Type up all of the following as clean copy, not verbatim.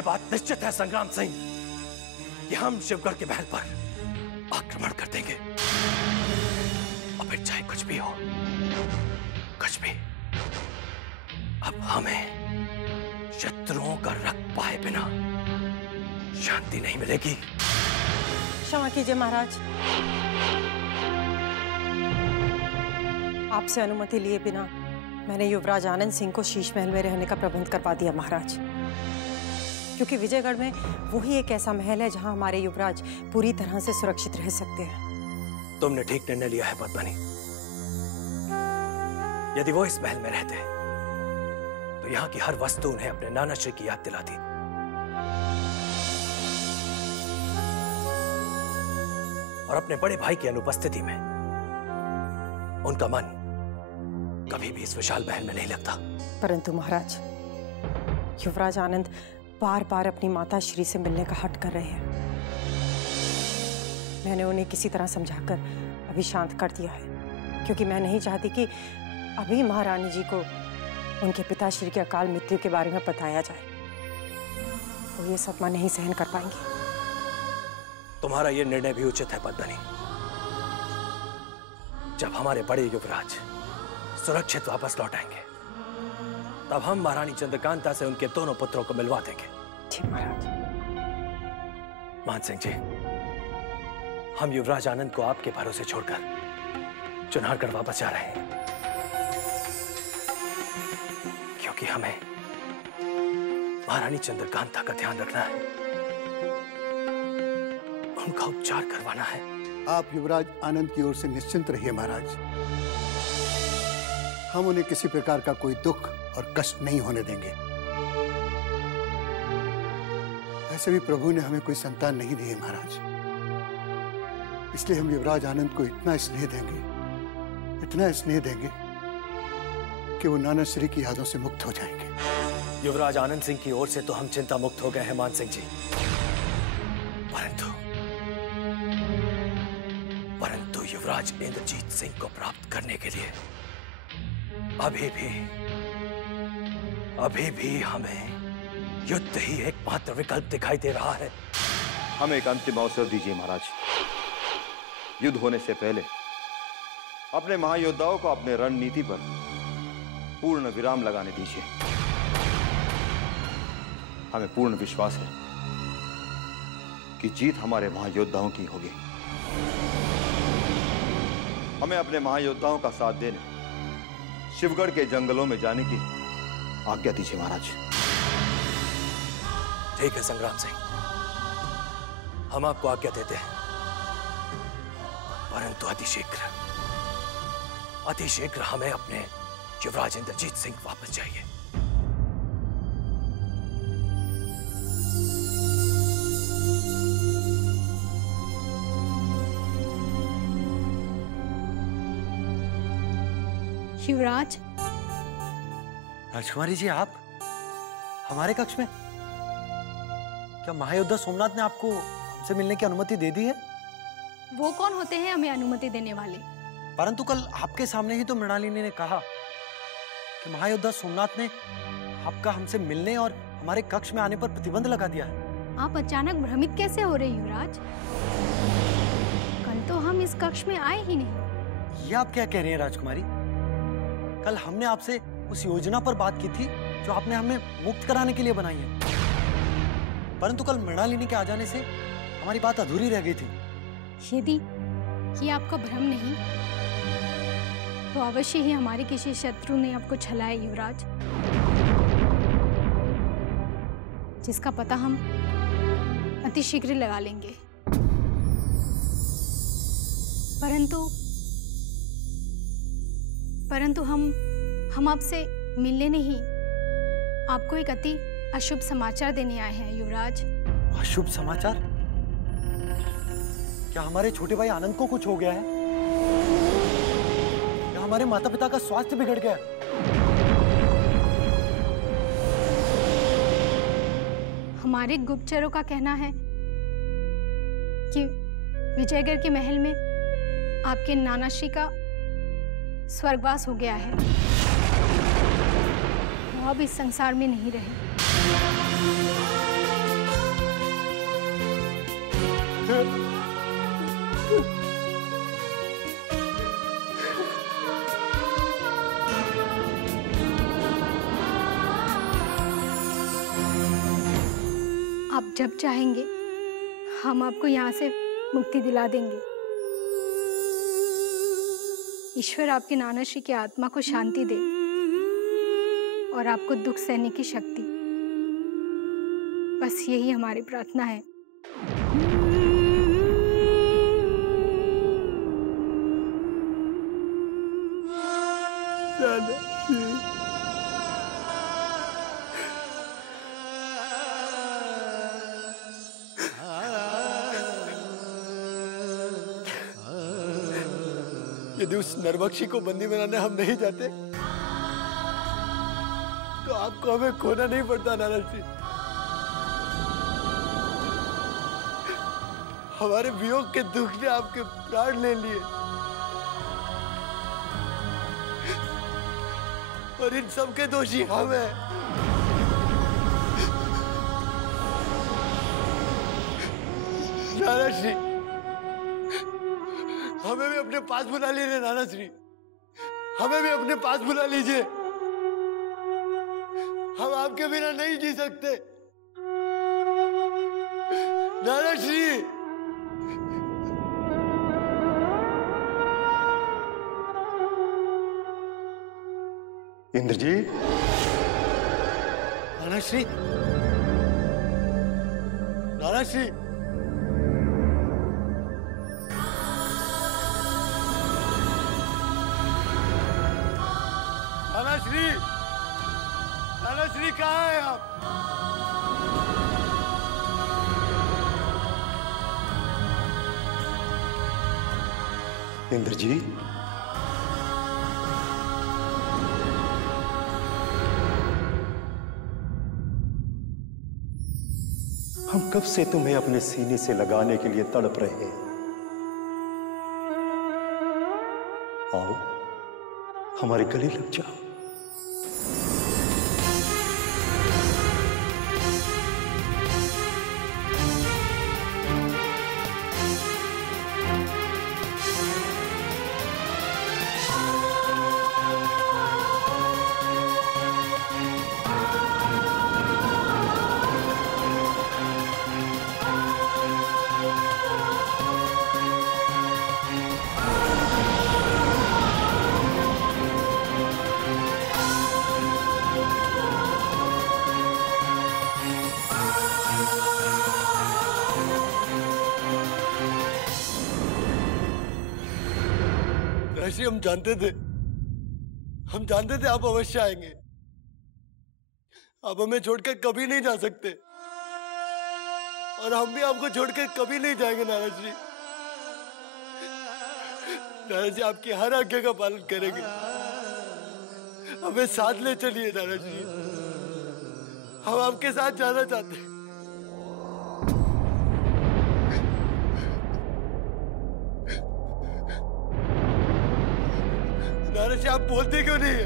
ये बात निश्चित है संग्राम सिंह कि हम शिवगढ़ के महल पर आक्रमण कर देंगे, और फिर चाहे कुछ भी हो, कुछ भी, अब हमें शत्रुओं का रक्त पाए बिना शांति नहीं मिलेगी। क्षमा कीजिए महाराज, आपसे अनुमति लिए बिना मैंने युवराज आनंद सिंह को शीश महल में रहने का प्रबंध करवा दिया महाराज, क्योंकि विजयगढ़ में वही एक ऐसा महल है जहां हमारे युवराज पूरी तरह से सुरक्षित रह सकते हैं। तुमने ठीक निर्णय लिया है पद्मनी। यदि वो इस महल में रहते तो यहाँ की हर वस्तु उन्हें अपने नाना श्री की याद दिलाती। और अपने बड़े भाई की अनुपस्थिति में उनका मन कभी भी इस विशाल महल में नहीं लगता। परंतु महाराज, युवराज आनंद बार बार अपनी माता श्री से मिलने का हट कर रहे हैं। मैंने उन्हें किसी तरह समझाकर अभी शांत कर दिया है, क्योंकि मैं नहीं चाहती कि अभी महारानी जी को उनके पिताश्री के अकाल मृत्यु के बारे में बताया जाए। वो ये सदमा नहीं सहन कर पाएंगे। तुम्हारा ये निर्णय भी उचित है पद्मनी। जब हमारे बड़े युवराज सुरक्षित वापस लौट आएंगे, तब हम महारानी चंद्रकांता से उनके दोनों पुत्रों को मिलवा देंगे। ठीक महाराज। मान सिंह जी, हम युवराज आनंद को आपके भरोसे छोड़कर चुनारगढ़ वापस जा रहे हैं, क्योंकि हमें महारानी चंद्रकांता का ध्यान रखना है, उनका उपचार करवाना है। आप युवराज आनंद की ओर से निश्चिंत रहिए महाराज। हम उन्हें किसी प्रकार का कोई दुख और कष्ट नहीं होने देंगे। ऐसे भी प्रभु ने हमें कोई संतान नहीं दी है महाराज, इसलिए हम युवराज आनंद को इतना स्नेह देंगे कि वो नाना श्री की यादों से मुक्त हो जाएंगे। युवराज आनंद सिंह की ओर से तो हम चिंता मुक्त हो गए हैं मान सिंह जी, परंतु युवराज इंद्रजीत सिंह को प्राप्त करने के लिए अभी भी हमें युद्ध ही एकमात्र विकल्प दिखाई दे रहा है। हमें एक अंतिम अवसर दीजिए महाराज। युद्ध होने से पहले अपने महायोद्धाओं को अपने रणनीति पर पूर्ण विराम लगाने दीजिए। हमें पूर्ण विश्वास है कि जीत हमारे महायोद्धाओं की होगी। हमें अपने महायोद्धाओं का साथ देने शिवगढ़ के जंगलों में जाने की आज्ञा दीजिए महाराज। ठीक है संग्राम सिंह, हम आपको आज्ञा देते हैं, परंतु अतिशीघ्र हमें अपने युवराज इंद्रजीत सिंह वापस चाहिए। युवराज। राजकुमारी जी, आप हमारे कक्ष में? क्या महायोद्धा सोमनाथ ने आपको हमसे मिलने की अनुमति दे दी है? वो कौन होते हैं हमें अनुमति देने वाले? परंतु कल आपके सामने ही तो मृणालिनी ने कहा कि महायोद्धा सोमनाथ ने आपका हमसे मिलने और हमारे कक्ष में आने पर प्रतिबंध लगा दिया है। आप अचानक भ्रमित कैसे हो रहे युवराज? कल तो हम इस कक्ष में आए ही नहीं। ये आप क्या कह रही हैं राजकुमारी? कल हमने आपसे उस योजना पर बात की थी जो आपने हमें मुक्त कराने के लिए बनाई है, परंतु कल मृणालिनी के आ जाने से हमारी बात अधूरी रह गई थी। यदि ये आपका भ्रम नहीं तो अवश्य ही हमारे किसी शत्रु ने आपको छलाया युवराज, जिसका पता हम अतिशीघ्र लगा लेंगे। परंतु हम आपसे मिलने नहीं, आपको एक अति अशुभ समाचार देने आए हैं युवराज। अशुभ समाचार? क्या हमारे छोटे भाई आनंद को कुछ हो गया है? या हमारे माता पिता का स्वास्थ्य बिगड़ गया है? हमारे गुप्तचरों का कहना है कि विजयगढ़ के महल में आपके नानाश्री का स्वर्गवास हो गया है, वो अब इस संसार में नहीं रहे। आप जब चाहेंगे हम आपको यहाँ से मुक्ति दिला देंगे। ईश्वर आपके नाना श्री की आत्मा को शांति दे और आपको दुख सहने की शक्ति। बस यही हमारी प्रार्थना है। यदि उस नरबक्षी को बंदी बनाने हम नहीं जाते तो आपको हमें खोना नहीं पड़ता नारद जी। हमारे वियोग के दुख ने आपके प्राण ले लिए और इन सब के दोषी हम हैं। नाना श्री, हमें भी अपने पास बुला लीजिए नाना श्री, हमें भी अपने पास बुला लीजिए। हम आपके बिना नहीं जी सकते नाना श्री। इंद्र जी, नाना श्री, नाना श्री, नाना श्री, नाना श्री कहाँ है आप? इंद्र जी, हम कब से तुम्हें अपने सीने से लगाने के लिए तड़प रहे हैं। आओ, हमारे गले लग जाओ। ऋषि, हम जानते थे आप अवश्य आएंगे। आप हमें छोड़कर कभी नहीं जा सकते और हम भी आपको छोड़कर कभी नहीं जाएंगे नाना जी। नाना जी आपकी हर आज्ञा का पालन करेंगे। हमें साथ ले चलिए नाना जी, हम आपके साथ जाना चाहते हैं। नाना जी आप बोलते क्यों नहीं है?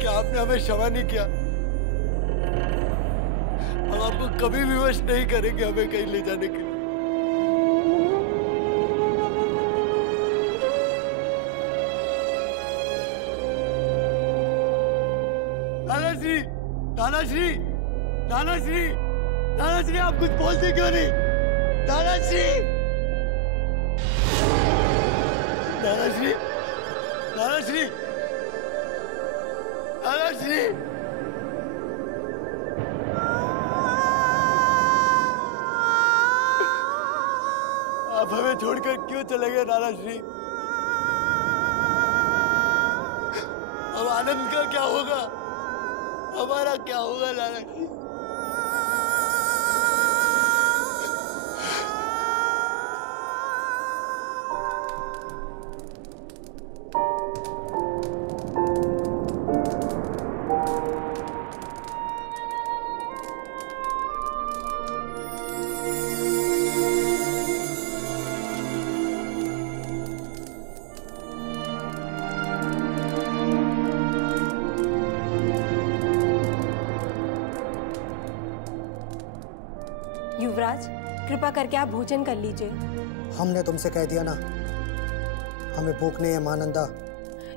क्या आपने हमें क्षमा नहीं किया? हम आपको कभी भी विवश नहीं करेंगे हमें कहीं ले जाने के लिए। नाना श्री, नाना श्री, नाना श्री, नाना श्री आप कुछ बोलते क्यों नहीं? नाना श्री, नाना श्री, नाना श्री, नाना श्री, आप हमें छोड़कर क्यों चले गए नाना श्री? अब आनंद का क्या होगा? हमारा क्या होगा नाना श्री? युवराज, कृपा करके आप भोजन कर लीजिए। हमने तुमसे कह दिया ना, हमें भूख नहीं है महानंदा।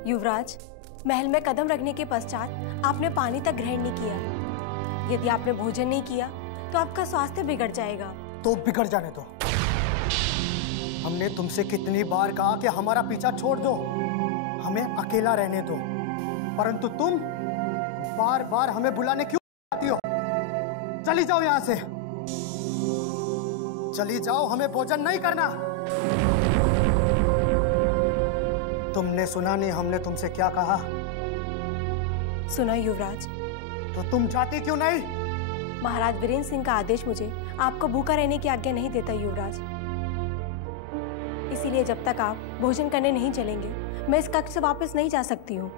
युवराज, महल में कदम रखने के पश्चात आपने पानी तक ग्रहण नहीं किया। यदि आपने भोजन नहीं किया तो आपका स्वास्थ्य बिगड़ जाएगा। तो बिगड़ जाने दो। हमने तुमसे कितनी बार कहा कि हमारा पीछा छोड़ दो, हमें अकेला रहने दो, परंतु तुम बार बार हमें बुलाने क्यों आती हो? चली जाओ यहां से, चली जाओ, हमें भोजन नहीं करना। तुमने सुना नहीं हमने तुमसे क्या कहा? सुना युवराज। तो तुम जाती क्यों नहीं? महाराज वीरेंद्र सिंह का आदेश मुझे आपको भूखा रहने की आज्ञा नहीं देता युवराज। इसीलिए जब तक आप भोजन करने नहीं चलेंगे, मैं इस कक्ष से वापस नहीं जा सकती हूँ।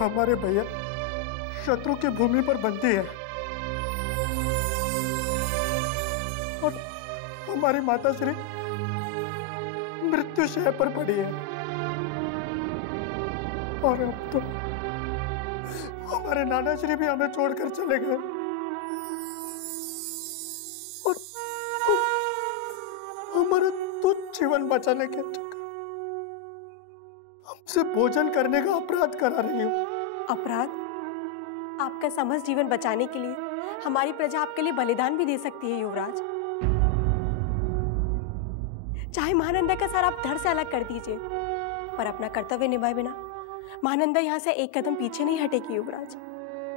हमारे भैया शत्रु की भूमि पर बंदी है और हमारी माता श्री मृत्यु शैया पर पड़ी है, और अब तो हमारे नाना श्री भी हमें छोड़कर चले गए, और तुम हमारा तुच्छ जीवन बचाने के चक्कर हमसे भोजन करने का अपराध करा रही हो। अपराध? आपका समस्त जीवन बचाने के लिए हमारी प्रजा आपके लिए बलिदान भी दे सकती है युवराज। चाहे महानंदा का सर आप धड़ से अलग कर दीजिए, पर अपना कर्तव्य निभाए बिना महानंदा यहाँ से एक कदम पीछे नहीं हटेगी युवराज।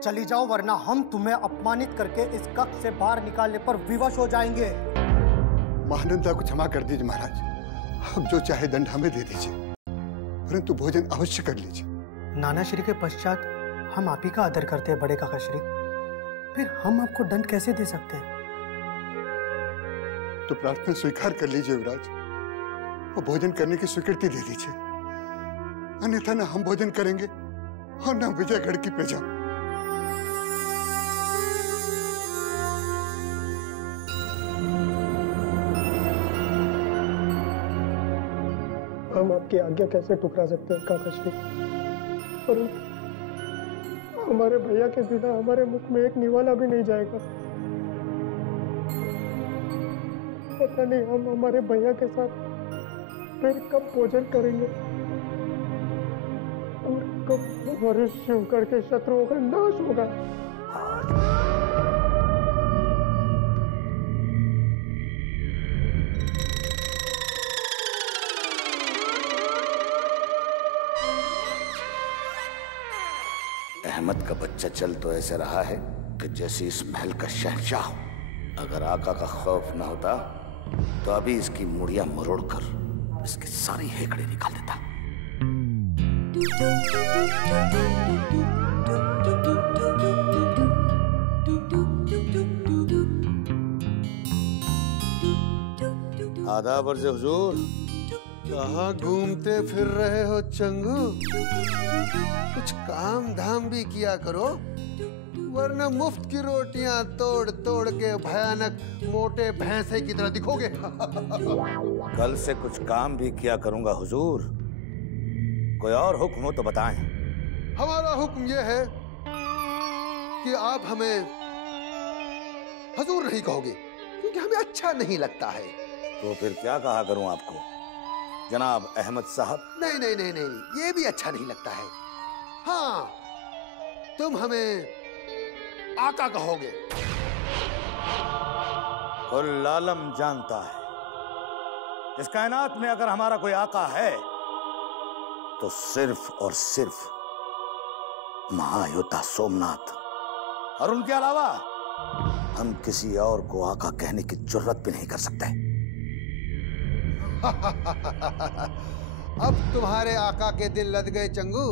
चली जाओ, वरना हम तुम्हें अपमानित करके इस कक्ष से बाहर निकालने पर विवश हो जाएंगे। महानंदा को क्षमा कर दीजिए महाराज, अब जो चाहे दंड हमें दे दीजिए, परंतु भोजन अवश्य कर लीजिए। नाना श्री के पश्चात हम आप ही का आदर करते हैं बड़े काका श्री, फिर हम आपको दंड कैसे दे सकते हैं? तो प्रार्थना स्वीकार कर लीजिए युवराज, वो भोजन करने की स्वीकृति दे दीजिए, अन्यथा न हम भोजन करेंगे और न विजयगढ़ की प्रजा। हम आपकी आज्ञा कैसे ठुकरा सकते हैं काका श्री, और हमारे भैया के बिना हमारे मुख में एक निवाला भी नहीं जाएगा। पता नहीं हम हमारे भैया के साथ फिर कब भोजन करेंगे और कब हमारे शिवगढ़ के शत्रुओं का नाश होगा। अहमद का बच्चा चल तो ऐसे रहा है कि जैसे इस महल का शहंशाह हो। अगर आका का खौफ न होता तो अभी इसकी मुड़ियां मरोड़कर इसके सारी हेकड़े निकाल देता। आदाब अर्ज़ हुजूर। कहाँ घूमते फिर रहे हो चंगू? कुछ काम धाम भी किया करो, वरना मुफ्त की रोटियां तोड़ तोड़ के भयानक मोटे भैंसे की तरह दिखोगे। कल से कुछ काम भी किया करूंगा हुजूर। कोई और हुक्म हो तो बताएं। हमारा हुक्म यह है कि आप हमें हुजूर नहीं कहोगे, क्योंकि हमें अच्छा नहीं लगता है। तो फिर क्या कहा करूं आपको? जनाब अहमद साहब? नहीं नहीं नहीं नहीं, ये भी अच्छा नहीं लगता है। हाँ, तुम हमें आका कहोगे। कुल आलम जानता है इस कायनात में अगर हमारा कोई आका है तो सिर्फ और सिर्फ महायोद्धा सोमनाथ, और उनके अलावा हम किसी और को आका कहने की जुर्रत भी नहीं कर सकते। अब तुम्हारे आका के दिन लद गए चंगू,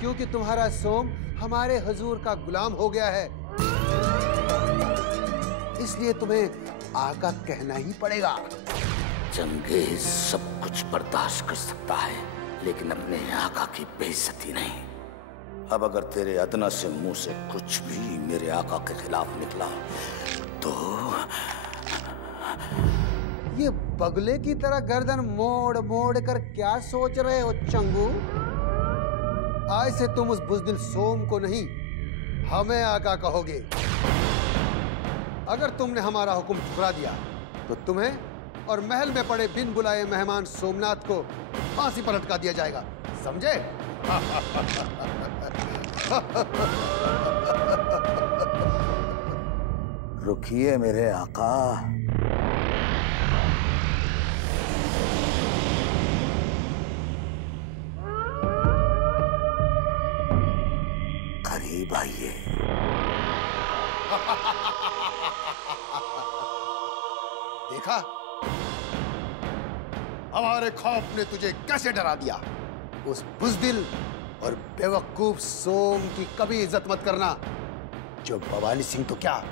क्योंकि तुम्हारा सोम हमारे हुजूर का गुलाम हो गया है, इसलिए तुम्हें आका कहना ही पड़ेगा। चंगेज सब कुछ बर्दाश्त कर सकता है, लेकिन अपने आका की बेइज्जती नहीं। अब अगर तेरे अदना से मुंह से कुछ भी मेरे आका के खिलाफ निकला तो ये बगले की तरह गर्दन मोड़ मोड़ कर क्या सोच रहे हो चंगू? आज से तुम उस बुज़दिल सोम को नहीं, हमें आका कहोगे। अगर तुमने हमारा हुक्म ठुकरा दिया तो तुम्हें और महल में पड़े बिन बुलाए मेहमान सोमनाथ को फांसी पर लटका दिया जाएगा, समझे? रुकिए मेरे आका। करीब आइए। देखा हमारे खौफ ने तुझे कैसे डरा दिया। उस बुज़दिल और बेवकूफ सोम की कभी इज्जत मत करना। जो बवाली सिंह तो क्या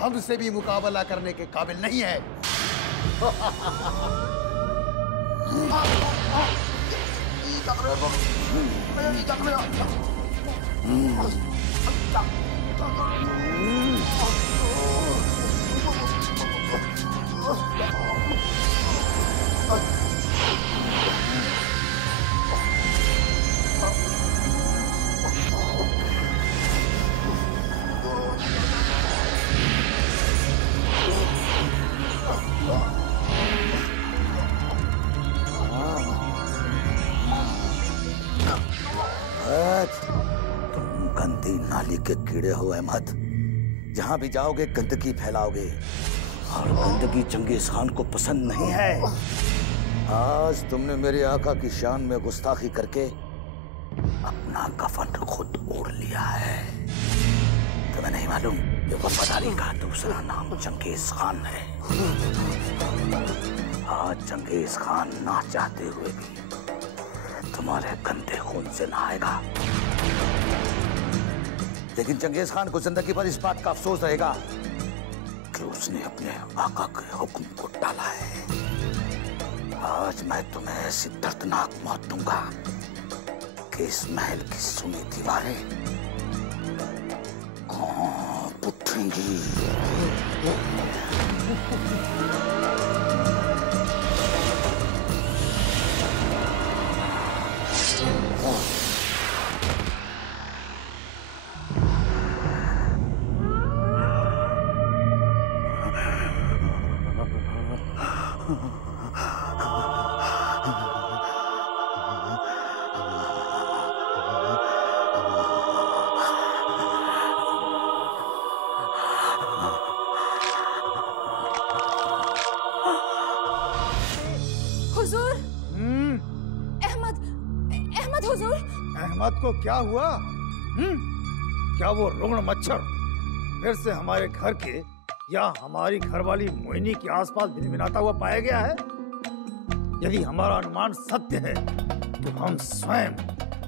हमसे भी मुकाबला करने के काबिल नहीं है। तुम गंदी नाली के कीड़े हो अहमद। जहां भी जाओगे गंदगी फैलाओगे और गंदगी चंगेज खान को पसंद नहीं है। आज तुमने मेरे आका की शान में गुस्ताखी करके अपना कफन खुद ओढ़ लिया है। तुम्हें नहीं मालूम कि वफादारी का दूसरा नाम चंगेज खान है। आज चंगेज खान ना चाहते हुए भी तुम्हारे गंदे खून से नहाएगा। लेकिन चंगेज खान को जिंदगी भर इस बात का अफसोस रहेगा कि उसने अपने आका के हुक्म को टाला है। आज मैं तुम्हें ऐसी दर्दनाक मौत दूंगा कि इस महल की सुनी दीवारें कांप उठेंगी। अहमद को क्या हुआ? क्या वो रुग्ण मच्छर फिर से हमारे घर के या हमारी घरवाली मोहिनी के आसपास भिनभिनाता हुआ पाया गया है? यदि हमारा अनुमान सत्य है तो हम स्वयं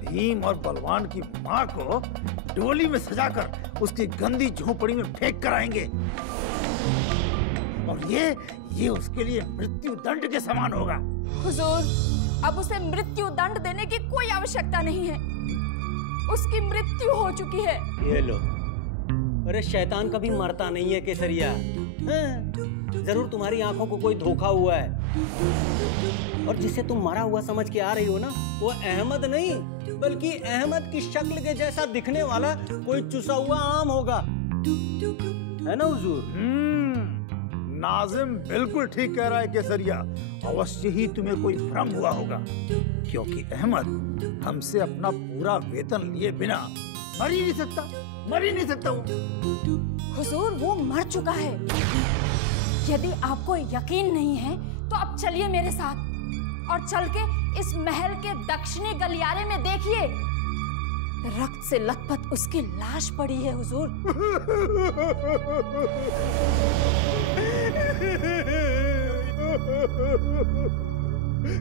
भीम और बलवान की माँ को डोली में सजाकर उसकी गंदी झोपड़ी में फेंक कर आएंगे और ये उसके लिए मृत्यु दंड के समान होगा। हुजूर, अब उसे मृत्यु दंड देने की कोई आवश्यकता नहीं है। उसकी मृत्यु हो चुकी है। ये लो। अरे शैतान कभी मरता नहीं है केसरिया। जरूर तुम्हारी आंखों को कोई धोखा हुआ है। और जिसे तुम मरा हुआ समझ के आ रही हो ना, वो अहमद नहीं बल्कि अहमद की शक्ल के जैसा दिखने वाला कोई चुसा हुआ आम होगा, है ना हुजूर? नाजिम बिल्कुल ठीक कह रहा है केसरिया। अवश्य ही तुम्हें कोई भ्रम हुआ होगा, क्योंकि अहमद हमसे अपना पूरा वेतन लिए बिना मर ही नहीं सकता वो। हुजूर, वो मर चुका है। यदि आपको यकीन नहीं है तो आप चलिए मेरे साथ और चल के इस महल के दक्षिणी गलियारे में देखिए। रक्त से लथपथ उसकी लाश पड़ी है हुजूर।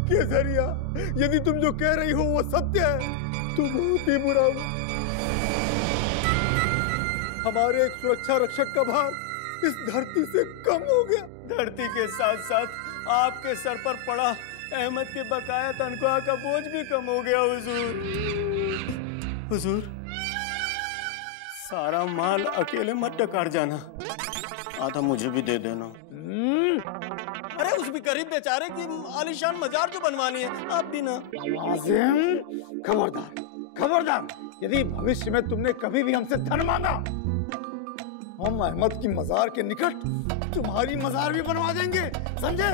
केसरिया, यदि तुम जो कह रही हो वो सत्य है तो बहुत ही बुरा हो। हमारे एक सुरक्षा रक्षक का भार इस धरती से कम हो गया। धरती के साथ साथ आपके सर पर पड़ा अहमद के बकाया तनख्वाह का बोझ भी कम हो गया हुजूर। सारा माल अकेले मत डकार जाना, आधा मुझे भी दे देना। अरे उस भी गरीब बेचारे की आलीशान मजार जो बनवानी है, आप भी ना। खबरदार, खबरदार, यदि भविष्य में तुमने कभी भी हमसे धन मांगा, हम अहमद की मजार के निकट तुम्हारी मजार भी बनवा देंगे, समझे?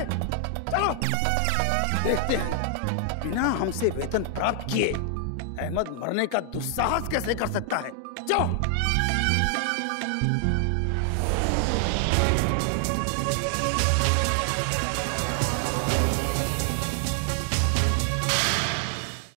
चलो देखते हैं बिना हमसे वेतन प्राप्त किए अहमद मरने का दुस्साहस कैसे कर सकता है। चलो।